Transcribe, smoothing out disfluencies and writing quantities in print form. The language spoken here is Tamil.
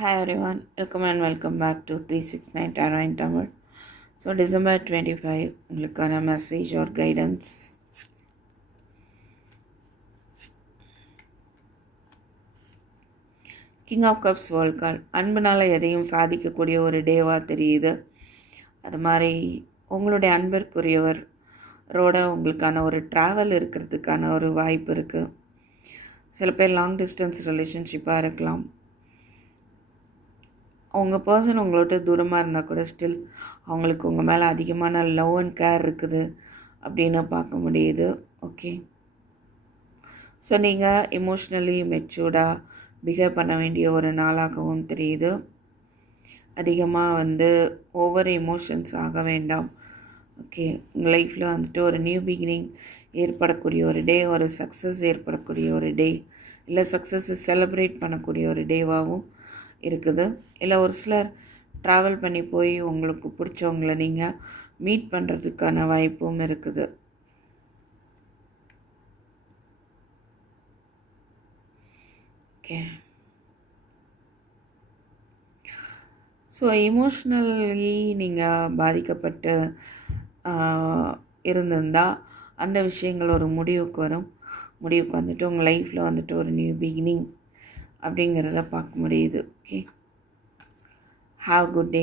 Hi everyone, welcome and welcome back to 369 Tarot in Tamil. So December 25 உங்களுக்கான message or guidance. King of cups world card அன்புனால எதையும் சாதிக்கக்கூடிய ஒரு டேவாக தெரியுது. அது மாதிரி உங்களுடைய அன்பிற்குரியவரோட உங்களுக்கான ஒரு ட்ராவல் இருக்கிறதுக்கான ஒரு வாய்ப்பு இருக்குது. சில பேர் லாங் டிஸ்டன்ஸ் ரிலேஷன்ஷிப்பாக இருக்கலாம். உங்கள் பர்சன் உங்களோட தூரமாக இருந்தால் கூட ஸ்டில் அவங்களுக்கு உங்கள் மேலே அதிகமான லவ் அண்ட் கேர் இருக்குது அப்படின்னு பார்க்க முடியுது. ஓகே, ஸோ நீங்கள் எமோஷ்னலி மெச்சூர்டாக பிஹேவ் பண்ண வேண்டிய ஒரு நாளாகவும் தெரியுது. அதிகமாக ஓவர் எமோஷன்ஸ் ஆக வேண்டாம். ஓகே, உங்கள் லைஃப்பில் ஒரு நியூ பிகினிங் ஏற்படக்கூடிய ஒரு டே, ஒரு சக்ஸஸ் ஏற்படக்கூடிய ஒரு டே, இல்லை சக்ஸஸை செலிப்ரேட் பண்ணக்கூடிய ஒரு டேவாகவும் இருக்குது. இல்லை ஒரு சிலர் ட்ராவல் பண்ணி போய் உங்களுக்கு பிடிச்சவங்கள நீங்கள் மீட் பண்ணுறதுக்கான வாய்ப்பும் இருக்குது. ஓகே, ஸோ எமோஷ்னலி நீங்கள் பாதிக்கப்பட்டு இருந்திருந்தால் அந்த விஷயங்கள் ஒரு முடிவுக்கு வரும். முடிவுக்கு உங்கள் லைஃப்பில் ஒரு நியூ பிகினிங் அப்படிங்கிறத பார்க்க முடியுது. Okay, have good day.